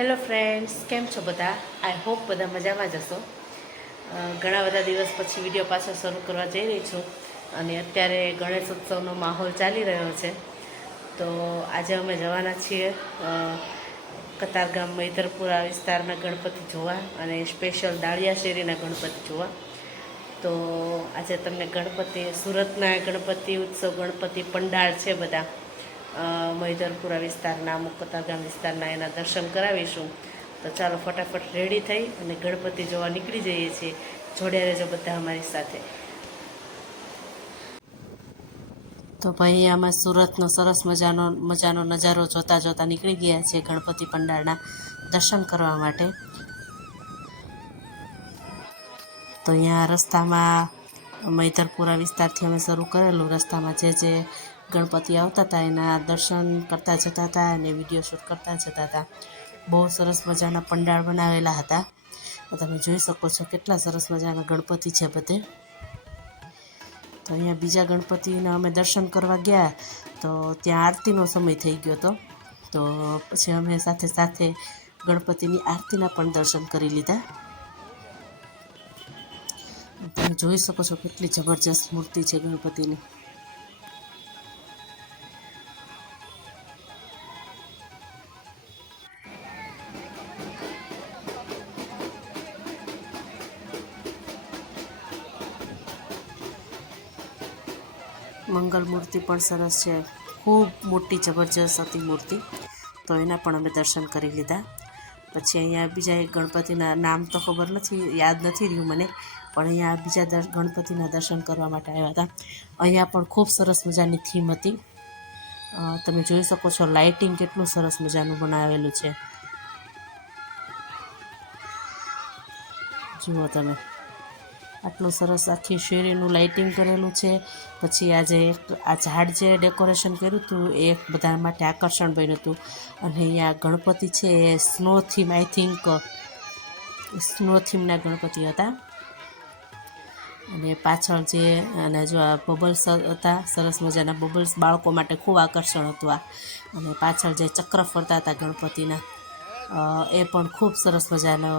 Hello friends કેમ છો બધા? આઈ હોપ બધા મજામાં જ હશો. ઘણા બધા દિવસ પછી વીડિયો પાછો શરૂ કરવા જઈ રહી છું. અને અત્યારે ગણેશ ઉત્સવનો માહોલ ચાલી રહ્યો છે. તો આજે અમે જવાના છીએ કતારગામ મૈદરપુરા વિસ્તારના ગણપતિ જોવા અને સ્પેશિયલ દાળિયા શેરીના ગણપતિ જોવા. તો આજે તમને ગણપતિ, સુરતના ગણપતિ ઉત્સવ, ગણપતિ પંડાળ છે બધા. અ, મૈદરપુરા વિસ્તારના અમુક ગામ વિસ્તારના એના દર્શન કરાવીશું. તો ચાલો ફટાફટ રેડી થઈ અને ગણપતિ જોવા નીકળી જઈએ છીએ. જોડ્યા રહેજો બધા અમારી સાથે. તો ભાઈ અમે સુરતનો સરસ મજાનો મજાનો નજારો જોતા જોતા નીકળી ગયા છીએ ગણપતિ પંડાળના દર્શન કરવા માટે. તો અહીંયા રસ્તામાં મૈતરપુરા વિસ્તારથી અમે શરૂ કરેલું. રસ્તામાં જે જે ગણપતિ આવતા હતા એના દર્શન કરતા જતા હતા અને વીડિયો શૂટ કરતા જતા હતા બહુ સરસ મજાના પંડાળ બનાવેલા હતા. તમે જોઈ શકો છો કેટલા સરસ મજાના ગણપતિ છે બધે. તો અહીંયા બીજા ગણપતિના અમે દર્શન કરવા ગયા, તો ત્યાં આરતીનો સમય થઈ ગયો હતો. તો પછી અમે સાથે સાથે ગણપતિની આરતીના પણ દર્શન કરી લીધા. તમે જોઈ શકો છો કેટલી જબરજસ્ત મૂર્તિ છે ગણપતિની. મંગલ મૂર્તિ પણ સરસ છે. ખૂબ મોટી જબરજસ્ત હતી મૂર્તિ. તો એના પણ અમે દર્શન કરી લીધા. પછી અહીંયા બીજા એક ગણપતિના નામ તો ખબર નથી, યાદ નથી રહ્યું મને, પણ અહીંયા બીજા ગણપતિના દર્શન કરવા માટે આવ્યા હતા. અહીંયા પણ ખૂબ સરસ મજાની થીમ હતી. તમે જોઈ શકો છો, લાઇટિંગ કેટલું સરસ મજાનું બનાવેલું છે. જુઓ તમે. આટલું સરસ આખી શેરીનું લાઇટિંગ કરેલું છે. પછી આજે એક આ ઝાડ જે ડેકોરેશન કર્યું હતું, એ બધા માટે આકર્ષણ બન્યું હતું. અને અહીંયા ગણપતિ છે, એ snow theme I think snow થીમના Ganpati હતા. અને પાછળ જે અને જો આ બબલ્સ હતા, સરસ મજાના બબલ્સ બાળકો માટે ખૂબ આકર્ષણ હતું આ. અને પાછળ જે ચક્ર ફરતા હતા ગણપતિના એ પણ ખૂબ સરસ મજાનો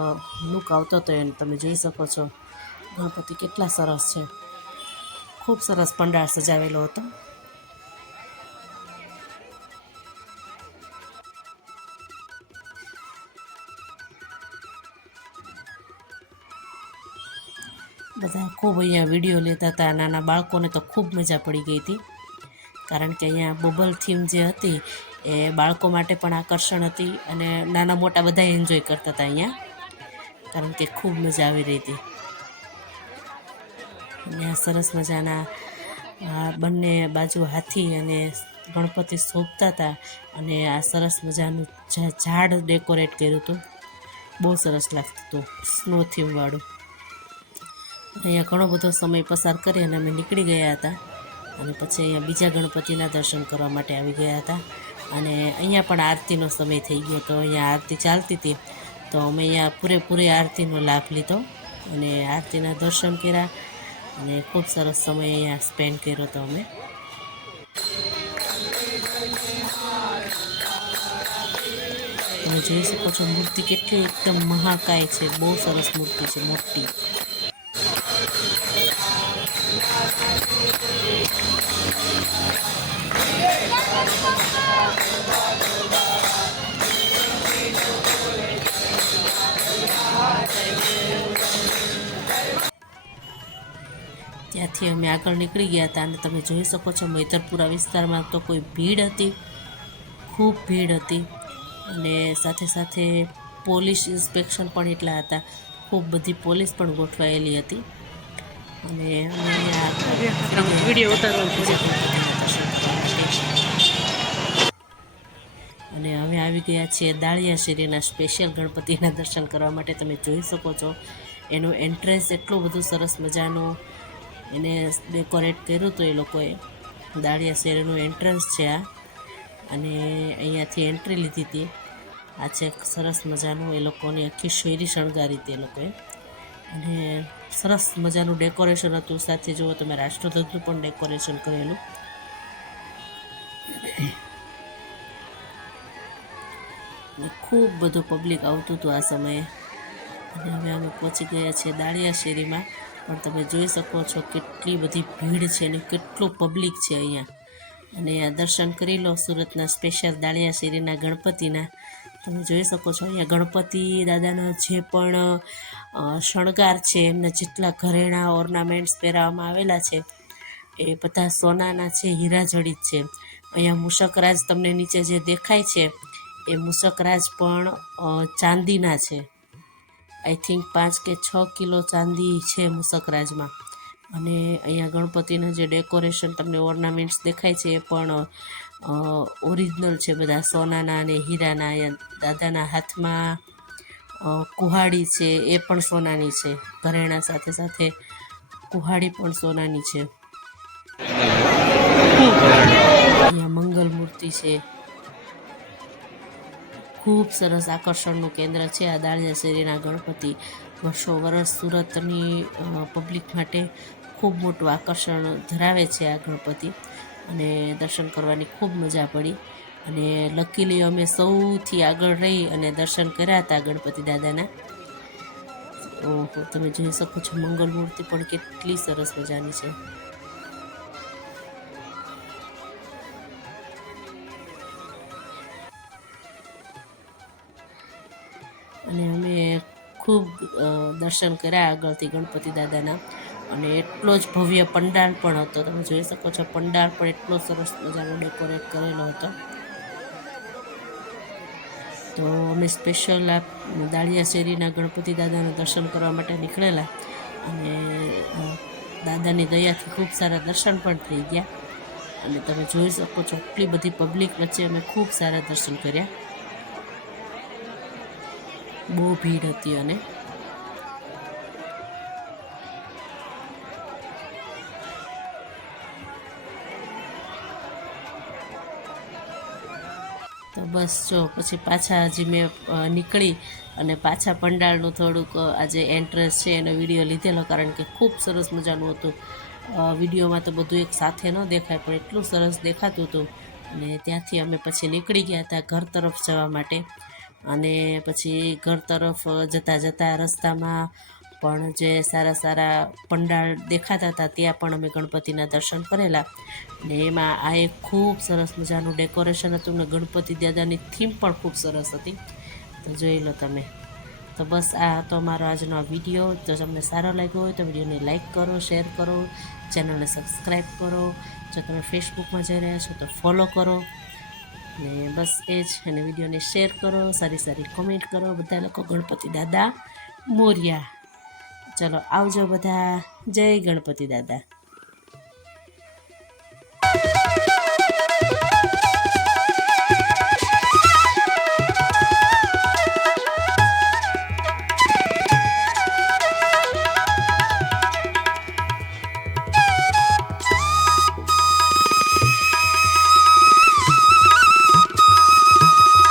લુક આવતો હતો એને તમે જોઈ શકો છો. ગણપતિ કેટલા સરસ છે. ખૂબ સરસ પંડાળ સજાવેલો હતો. બધા ખૂબ અહીંયા વીડિયો લેતા હતા. નાના બાળકોને તો ખૂબ મજા પડી ગઈ હતી. કારણ કે અહીંયા બબલ થીમ જે હતી એ બાળકો માટે પણ આકર્ષણ હતી અને નાના મોટા બધા એન્જોય કરતા હતા અહીંયા. કારણ કે ખૂબ મજા આવી રહી હતી. અને સરસ મજાના બંને બાજુ હાથી અને ગણપતિ શોભતા હતા અને આ સરસ મજાનું ઝાડ ડેકોરેટ કર્યું હતું. બહુ સરસ લાગતું હતું, સ્નો થીમવાળું અહીંયા ઘણો બધો સમય પસાર કરી અને અમે નીકળી ગયા હતા અને પછી અહીંયા બીજા ગણપતિના દર્શન કરવા માટે આવી ગયા હતા. અને અહીંયા પણ આરતીનો સમય થઈ ગયો તો અહીંયા આરતી ચાલતી હતી. તો અમે અહીંયા પૂરેપૂરી આરતીનો લાભ લીધો અને આરતીના દર્શન કર્યા અને ખૂબ સરસ સમય અહીંયા સ્પેન્ડ કર્યો હતો અમે. તમે જોઈ શકો છો મૂર્તિ કેટલી એકદમ મહાકાય છે. બહુ સરસ મૂર્તિ છે, મોટી. ત્યાંથી અમે આગળ નીકળી ગયા હતા અને તમે જોઈ શકો છો મૈતરપુરા વિસ્તારમાં તો કોઈ ભીડ હતી, ખૂબ ભીડ હતી અને સાથે સાથે પોલીસ ઇન્સ્પેક્શન પણ એટલા હતા. ખૂબ બધી પોલીસ પણ ગોઠવાયેલી હતી. અને અને હવે આવી ગયા છીએ દાળિયા શેરીના સ્પેશિયલ ગણપતિના દર્શન કરવા માટે. તમે જોઈ શકો છો, એનું એન્ટ્રન્સ એટલું બધું સરસ મજાનું એને ડેકોરેટ કર્યું હતું એ લોકોએ દાળિયા શેરીનું એન્ટ્રન્સ છે આ. અને અહીંયાથી એન્ટ્રી લીધી હતી. આ છે સરસ મજાનું એ લોકોની આખી શેરી શણગારી હતી એ લોકોએ. અને સરસ મજાનું ડેકોરેશન હતું. સાથે જુઓ તમે, રાષ્ટ્રધ્વજનું પણ ડેકોરેશન કરેલું. ખૂબ બધું પબ્લિક આવતું હતું આ સમયે. અને હવે અમે પહોંચી ગયા છીએ દાળિયા શેરીમાં. પણ તમે જોઈ શકો છો કેટલી બધી ભીડ છે અને કેટલું પબ્લિક છે અહીંયા. અને આ દર્શન કરી લો સુરતના સ્પેશિયલ દાળિયા શેરીના ગણપતિના. તમે જોઈ શકો છો અહીંયા ગણપતિ દાદાના જે પણ શણગાર છે, એમને જેટલા ઘરેણાં ઓર્નામેન્ટ્સ પહેરાવવામાં આવેલા છે, એ બધા સોનાના છે હીરા જડિત છે. અહીંયા મુશકરાજ તમને નીચે જે દેખાય છે, એ મુશકરાજ પણ ચાંદીના છે. આઈ થિંક પાંચ કે છ કિલો ચાંદી છે મુસકરાજમાં. અને અહીંયા ગણપતિના જે ડેકોરેશન તમને ઓર્નામેન્ટ્સ દેખાય છે એ પણ ઓરિજિનલ છે બધા. સોનાના અને હીરાના દાદાના હાથમાં કુહાડી છે એ પણ સોનાની છે. ઘરેણા સાથે સાથે કુહાડી પણ સોનાની છે. અહીંયા મંગલ મૂર્તિ છે. ખૂબ સરસ આકર્ષણનું કેન્દ્ર છે આ શેરીના ગણપતિ. વર્ષો વર્ષ સુરતની પબ્લિક માટે ખૂબ મોટું આકર્ષણ ધરાવે છે આ ગણપતિ. અને દર્શન કરવાની ખૂબ મજા પડી. અને લકીલી અમે સૌથી આગળ રહી અને દર્શન કર્યા હતા ગણપતિ દાદાના. તમે જોઈ શકો છો મંગલ મૂર્તિ પણ કેટલી સરસ મજાની છે. અને અમે ખૂબ દર્શન કર્યા આગળથી ગણપતિ દાદાના. અને એટલો જ ભવ્ય પંડાલ પણ હતો. તમે જોઈ શકો છો, પંડાલ પણ એટલો સરસ મજાનો ડેકોરેટ કરેલો હતો. તો અમે સ્પેશિયલ આ દાળિયા શેરીના ગણપતિ દાદાના દર્શન કરવા માટે નીકળેલા. અને દાદાની દયાથી ખૂબ સારા દર્શન પણ થઈ ગયા. અને તમે જોઈ શકો છો એટલી બધી પબ્લિક વચ્ચે અમે ખૂબ સારા દર્શન કર્યા. બહુ ભીડ હતી અને. તો બસ જો, પછી પાછા હજી મેં નીકળી અને પાછા પંડાળનું થોડુંક આજે એન્ટ્રન્સ છે એનો વીડિયો લીધેલો કારણ કે ખૂબ સરસ મજાનું હતું. વિડીયોમાં તો બધું એક સાથે ન દેખાય, પણ એટલું સરસ દેખાતું હતું. અને ત્યાંથી અમે પછી નીકળી ગયા હતા ઘર તરફ જવા માટે. અને પછી ઘર તરફ જતાં જતાં રસ્તામાં પણ જે સારા સારા પંડાળ દેખાતા હતા, ત્યાં પણ અમે ગણપતિના દર્શન કરેલા. ને એમાં આ એક ખૂબ સરસ મજાનું ડેકોરેશન હતું ને ગણપતિ દાદાની થીમ પણ ખૂબ સરસ હતી. તો જોઈ લો તમે. તો બસ આ હતો અમારો આજનો વીડિયો. જો તમને સારો લાગ્યો હોય તો વિડીયોને લાઇક કરો, શેર કરો, ચેનલને સબસ્ક્રાઈબ કરો. જો તમે ફેસબુકમાં જઈ રહ્યા છો તો ફોલો કરો. ને બસ એ જ. અને વિડીયોને શેર કરો, સારી સારી કોમેન્ટ કરો. બધા લોકો ગણપતિ દાદા મોર્યા. ચલો આવજો બધા. જય ગણપતિ દાદા.